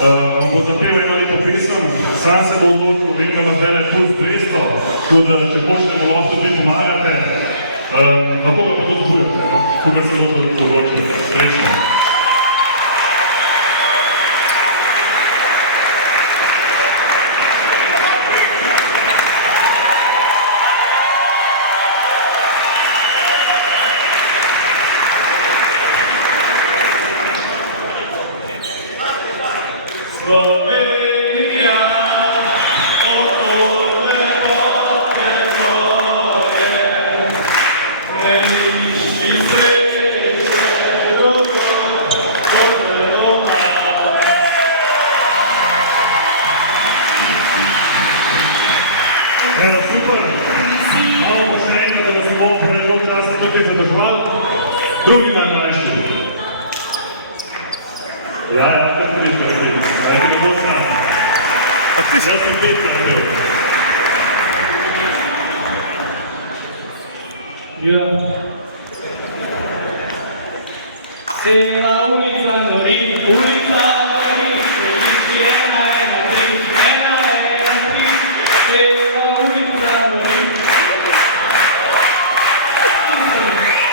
bomo zapev imeli po pesem, sam se bo odločil, vem, da imate plus 200, tako da če hočete, bo lahko tudi pomagate, lahko ga lahko čujete, koga se bo odločil. Srečno. Drugi najmlajši. Ja, kar priti. Najti ne bo sam. Jaz sem 5 zapev. Ja. Sela.